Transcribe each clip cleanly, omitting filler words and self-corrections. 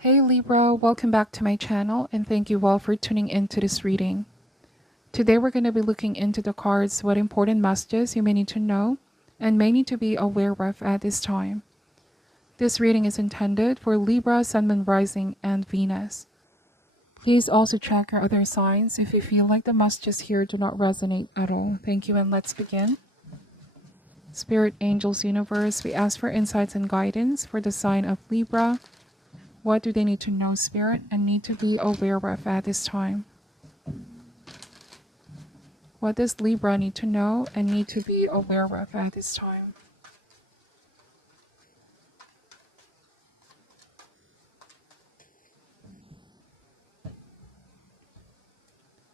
Hey Libra, welcome back to my channel and thank you all for tuning into this reading. Today we're going to be looking into the cards, what important messages you may need to know and may need to be aware of at this time. This reading is intended for Libra, Sun, Moon, Rising, and Venus. Please also check your other signs if you feel like the messages here do not resonate at all. Thank you and let's begin. Spirit, Angels, Universe, we ask for insights and guidance for the sign of Libra. What do they need to know, Spirit, and need to be aware of at this time? What does Libra need to know and need to be aware of at this time?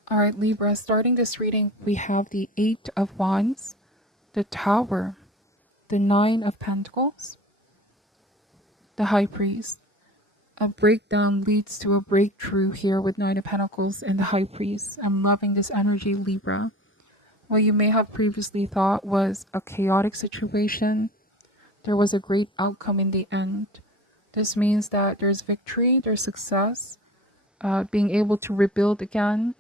Alright, Libra, starting this reading, we have the Eight of Wands, the Tower, the Nine of Pentacles, the High Priest. A breakdown leads to a breakthrough here with Nine of Pentacles and the High Priest. I'm loving this energy, Libra. What you may have previously thought was a chaotic situation, there was a great outcome in the end. This means that there's victory, there's success, being able to rebuild again,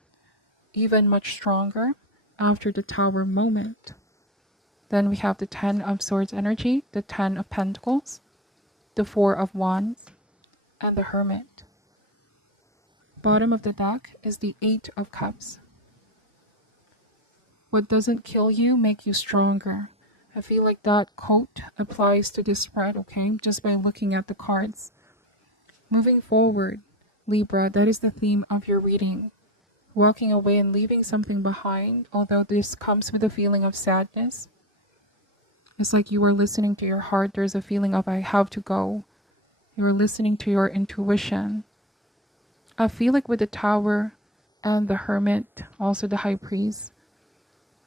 even much stronger after the Tower moment. Then we have the Ten of Swords energy, the Ten of Pentacles, the Four of Wands, and the Hermit. Bottom of the deck is the Eight of Cups. What doesn't kill you make you stronger. I feel like that quote applies to this spread, okay? Just by looking at the cards. Moving forward, Libra, that is the theme of your reading. Walking away and leaving something behind, although this comes with a feeling of sadness. It's like you are listening to your heart. There's a feeling of I have to go. You are listening to your intuition. I feel like with the Tower and the Hermit, also the High Priest,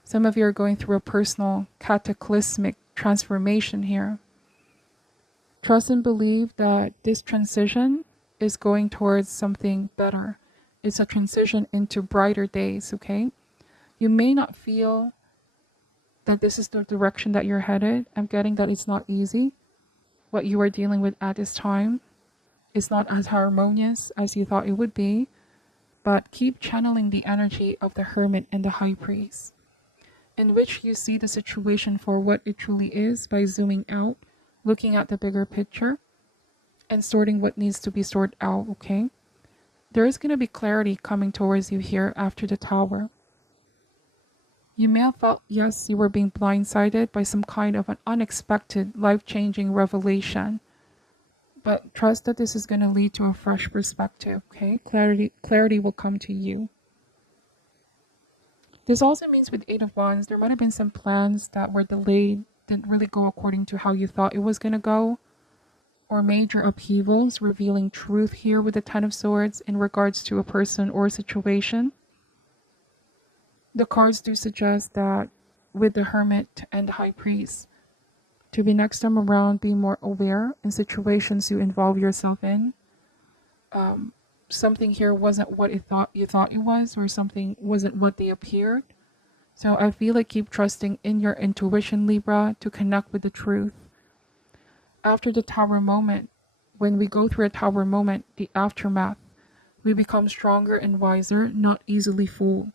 some of you are going through a personal cataclysmic transformation here. Trust and believe that this transition is going towards something better. It's a transition into brighter days, okay? You may not feel that this is the direction that you're headed. I'm getting that it's not easy. What you are dealing with at this time is not as harmonious as you thought it would be, but keep channeling the energy of the Hermit and the High Priest, in which you see the situation for what it truly is by zooming out, looking at the bigger picture, and sorting what needs to be sorted out, okay? There is going to be clarity coming towards you here after the Tower. You may have felt, yes, you were being blindsided by some kind of an unexpected, life-changing revelation. But trust that this is going to lead to a fresh perspective, okay? Clarity will come to you. This also means with Eight of Wands, there might have been some plans that were delayed, didn't really go according to how you thought it was going to go. Or major upheavals, revealing truth here with the Ten of Swords in regards to a person or situation. The cards do suggest that with the Hermit and the High Priest, to be next time around, be more aware in situations you involve yourself in. Something here wasn't what you thought it was, or something wasn't what they appeared. So I feel like keep trusting in your intuition, Libra, to connect with the truth. After the Tower moment, when we go through a Tower moment, the aftermath, we become stronger and wiser, not easily fooled.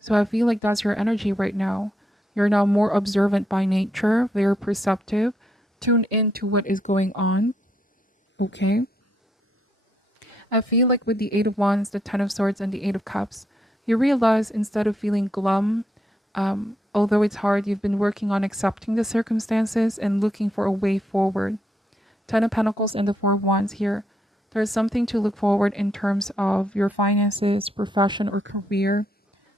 So I feel like that's your energy right now. You're now more observant by nature, very perceptive, tuned into what is going on. Okay? I feel like with the Eight of Wands, the Ten of Swords, and the Eight of Cups, you realize instead of feeling glum, although it's hard, you've been working on accepting the circumstances and looking for a way forward. Ten of Pentacles and the Four of Wands here. There's something to look forward in terms of your finances, profession, or career.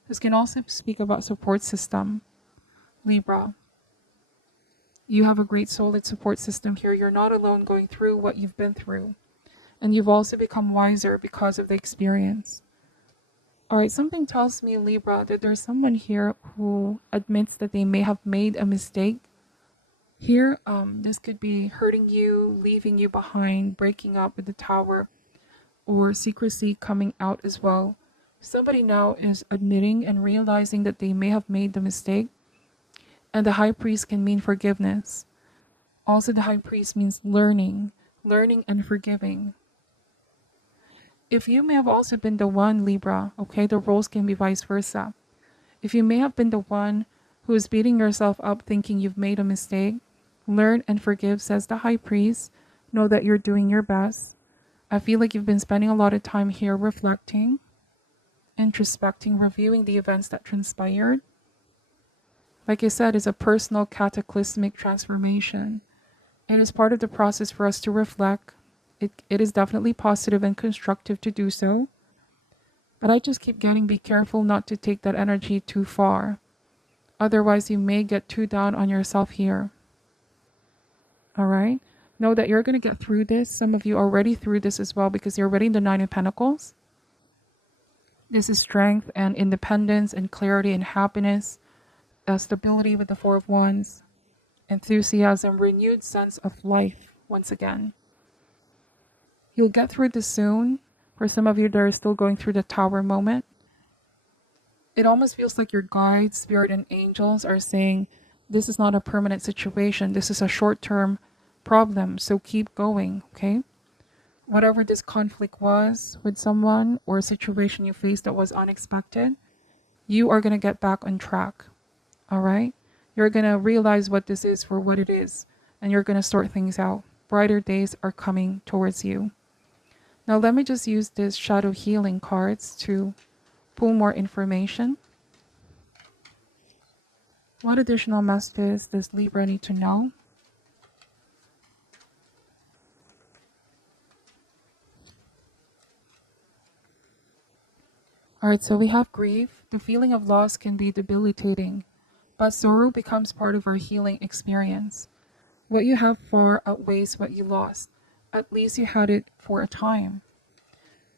This can also speak about support system. Libra, you have a great solid support system here. You're not alone going through what you've been through. And you've also become wiser because of the experience. Alright, something tells me, Libra, that there's someone here who admits that they may have made a mistake. Here, this could be hurting you, leaving you behind, breaking up with the Tower, or secrecy coming out as well. Somebody now is admitting and realizing that they may have made the mistake. And the High Priest can mean forgiveness. Also, the High Priest means learning and forgiving. If you may have also been the one, Libra, okay, the roles can be vice versa. If you may have been the one who is beating yourself up thinking you've made a mistake, learn and forgive, says the High Priest. Know that you're doing your best. I feel like you've been spending a lot of time here reflecting, introspecting, reviewing the events that transpired. Like I said, it's a personal cataclysmic transformation. It is part of the process for us to reflect. It is definitely positive and constructive to do so. But I just keep getting, be careful not to take that energy too far. Otherwise, you may get too down on yourself here. All right? Know that you're going to get through this. Some of you are already through this as well because you're already in the Nine of Pentacles. This is strength and independence and clarity and happiness. Stability with the Four of Wands. Enthusiasm, renewed sense of life once again. You'll get through this soon. For some of you that are still going through the Tower moment, it almost feels like your guides, spirit, and angels are saying, this is not a permanent situation. This is a short-term problem. So keep going, okay? Whatever this conflict was with someone or a situation you faced that was unexpected, you are going to get back on track, all right? You're going to realize what this is for what it is, and you're going to sort things out. Brighter days are coming towards you. Now, let me just use this shadow healing cards to pull more information. What additional messages does Libra need to know? Alright, so we have grief. The feeling of loss can be debilitating, but sorrow becomes part of our healing experience. What you have far outweighs what you lost. At least you had it for a time.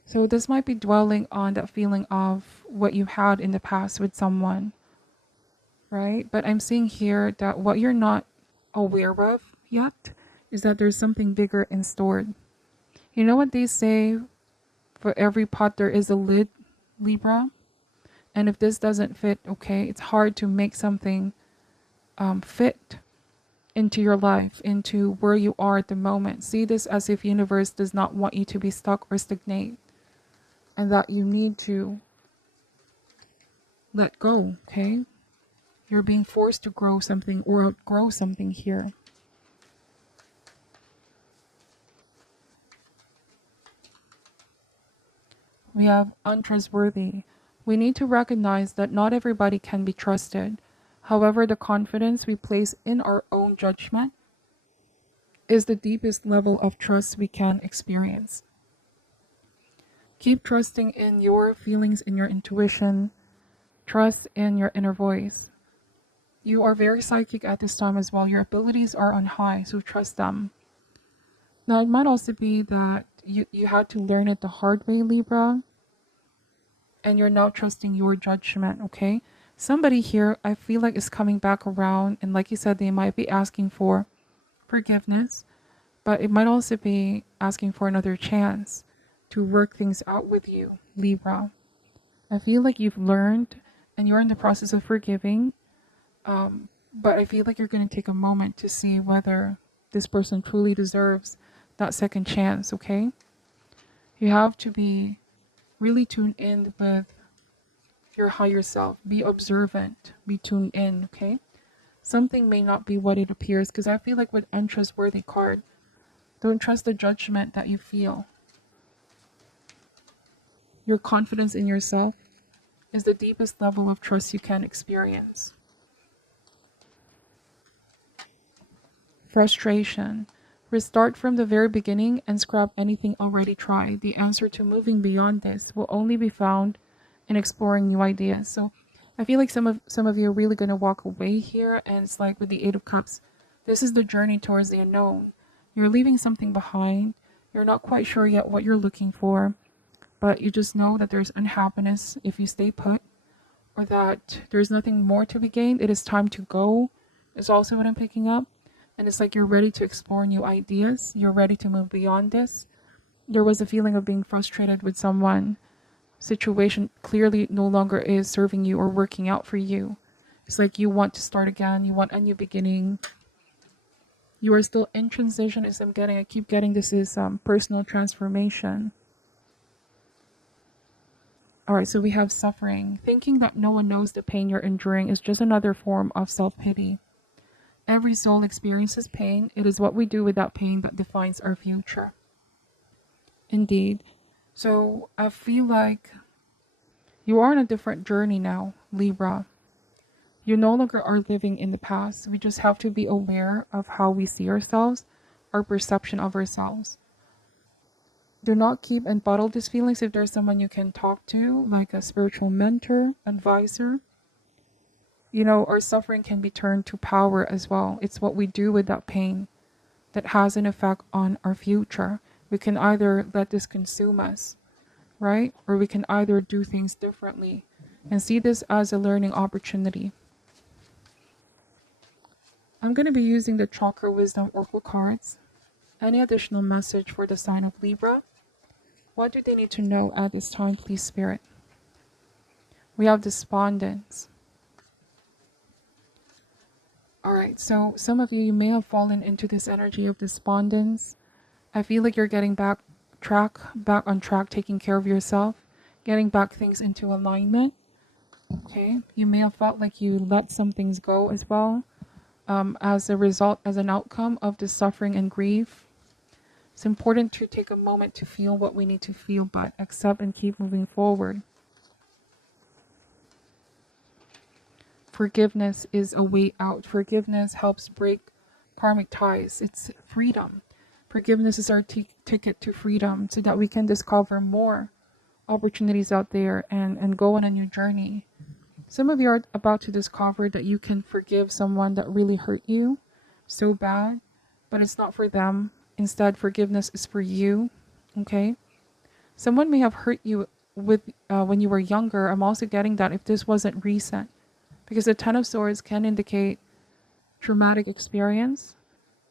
So this might be dwelling on that feeling of what you had in the past with someone, right? But I'm seeing here that what you're not aware of yet is that there's something bigger in store. You know what they say? For every pot there is a lid, Libra. And if this doesn't fit, okay, it's hard to make something fit into your life, into where you are at the moment. See this as if universe does not want you to be stuck or stagnate, and that you need to let go, okay? You're being forced to grow something or outgrow something here. We have untrustworthy. We need to recognize that not everybody can be trusted. However, the confidence we place in our own judgment is the deepest level of trust we can experience. Keep trusting in your feelings, in your intuition. Trust in your inner voice. You are very psychic at this time as well. Your abilities are on high, so trust them. Now, it might also be that you had to learn it the hard way, Libra, and you're now trusting your judgment, okay? Somebody here, I feel like, is coming back around, and like you said, they might be asking for forgiveness, but it might also be asking for another chance to work things out with you, Libra. I feel like you've learned and you're in the process of forgiving, but I feel like you're going to take a moment to see whether this person truly deserves that second chance, okay? You have to be really tuned in with your higher self. Be observant. Be tuned in, okay? Something may not be what it appears, because I feel like with untrustworthy card, don't trust the judgment that you feel. Your confidence in yourself is the deepest level of trust you can experience. Frustration. Restart from the very beginning and scrap anything already tried. The answer to moving beyond this will only be found in exploring new ideas. So I feel like some of you are really going to walk away here, and it's like with the Eight of Cups, this is the journey towards the unknown. You're leaving something behind. You're not quite sure yet what you're looking for, but you just know that there's unhappiness if you stay put, or that there's nothing more to be gained. It is time to go, is also what I'm picking up. And it's like you're ready to explore new ideas. You're ready to move beyond this. There was a feeling of being frustrated with someone. Situation clearly no longer is serving you or working out for you. It's like you want to start again. You want a new beginning. You are still in transition, as I keep getting this is personal transformation. Alright, so we have suffering. Thinking that no one knows the pain you're enduring is just another form of self-pity. Every soul experiences pain. It is what we do with that pain that defines our future. Indeed. So I feel like you are on a different journey now, Libra. You no longer are living in the past. We just have to be aware of how we see ourselves, our perception of ourselves. Do not keep and bottle these feelings. If there's someone you can talk to, like a spiritual mentor, advisor, our suffering can be turned to power as well. It's what we do with that pain that has an effect on our future. We can either let this consume us, right? Or we can either do things differently and see this as a learning opportunity. I'm going to be using the Chakra Wisdom Oracle cards. Any additional message for the sign of Libra? What do they need to know at this time, please, Spirit? We have despondence. Alright, so some of you may have fallen into this energy of despondence. I feel like you're getting back on track, taking care of yourself, getting back things into alignment. Okay, you may have felt like you let some things go as well, as a result, as an outcome of the suffering and grief. It's important to take a moment to feel what we need to feel, but accept and keep moving forward. Forgiveness is a way out. Forgiveness helps break karmic ties. It's freedom. Forgiveness is our ticket to freedom so that we can discover more opportunities out there and go on a new journey. Some of you are about to discover that you can forgive someone that really hurt you so bad, but it's not for them. Instead, forgiveness is for you. Okay? Someone may have hurt you when you were younger. I'm also getting that if this wasn't recent. Because the Ten of Swords can indicate traumatic experience,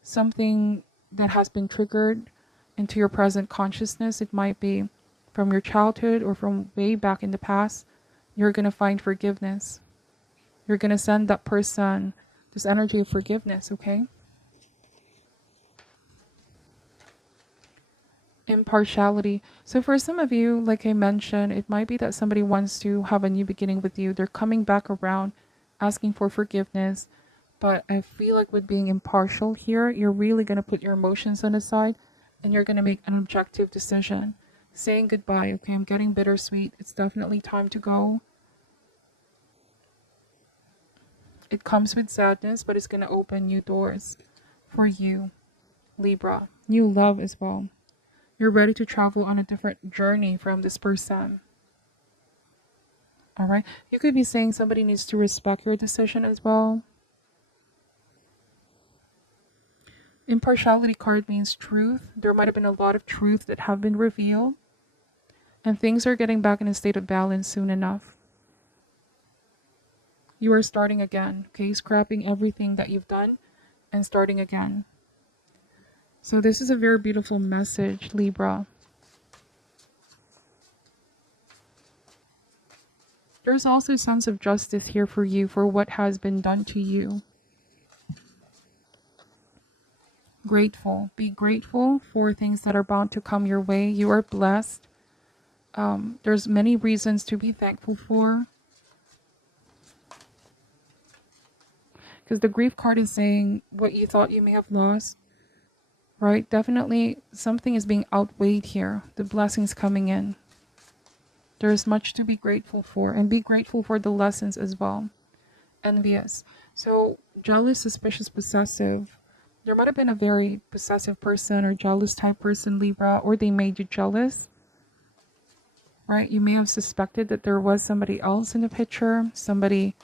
something that has been triggered into your present consciousness. It might be from your childhood or from way back in the past. You're going to find forgiveness. You're going to send that person this energy of forgiveness, okay? Impartiality. So for some of you, like I mentioned, it might be that somebody wants to have a new beginning with you. They're coming back around, asking for forgiveness. But I feel like with being impartial here, you're really going to put your emotions on the side and you're going to make an objective decision. Saying goodbye, okay? I'm getting bittersweet. It's definitely time to go. It comes with sadness, but it's going to open new doors for you, Libra. New love as well. You're ready to travel on a different journey from this person. Alright? You could be saying somebody needs to respect your decision as well. Impartiality card means truth. There might have been a lot of truth that have been revealed. And things are getting back in a state of balance soon enough. You are starting again. Okay? Scrapping everything that you've done and starting again. So this is a very beautiful message, Libra. There's also a sense of justice here for you for what has been done to you. Grateful. Be grateful for things that are bound to come your way. You are blessed. There's many reasons to be thankful for. Because the grief card is saying what you thought you may have lost. Right? Definitely something is being outweighed here. The blessings coming in. There is much to be grateful for. And be grateful for the lessons as well. Envious. So jealous, suspicious, possessive. There might have been a very possessive person or jealous type person, Libra. Or they made you jealous. Right? You may have suspected that there was somebody else in the picture. Somebody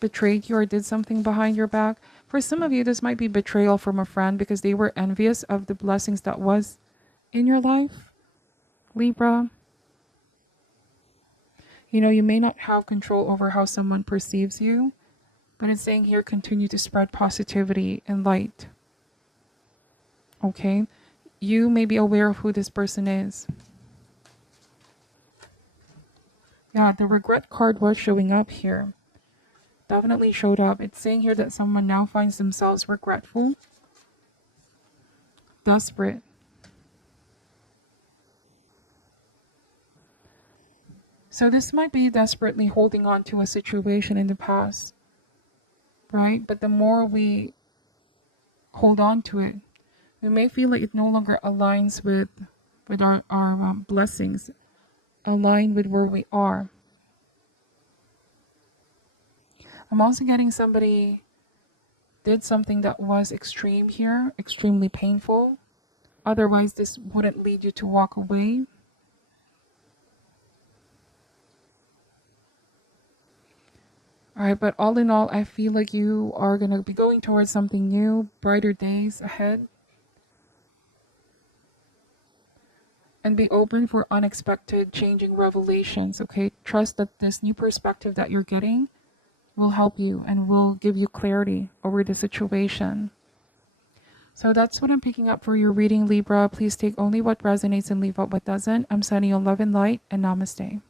betrayed you or did something behind your back. For some of you, this might be betrayal from a friend because they were envious of the blessings that was in your life, Libra. You may not have control over how someone perceives you, but it's saying here, continue to spread positivity and light. Okay? You may be aware of who this person is. Yeah, the regret card was showing up here. Definitely showed up. It's saying here that someone now finds themselves regretful, desperate. So this might be desperately holding on to a situation in the past, right? But the more we hold on to it, we may feel like it no longer aligns with our blessings, align with where we are. I'm also getting somebody did something that was extreme here, extremely painful. Otherwise, this wouldn't lead you to walk away. Alright, but all in all, I feel like you are going to be going towards something new, brighter days ahead. And be open for unexpected changing revelations, okay? Trust that this new perspective that you're getting will help you and will give you clarity over the situation. So that's what I'm picking up for your reading, Libra. Please take only what resonates and leave out what doesn't. I'm sending you love and light, and namaste.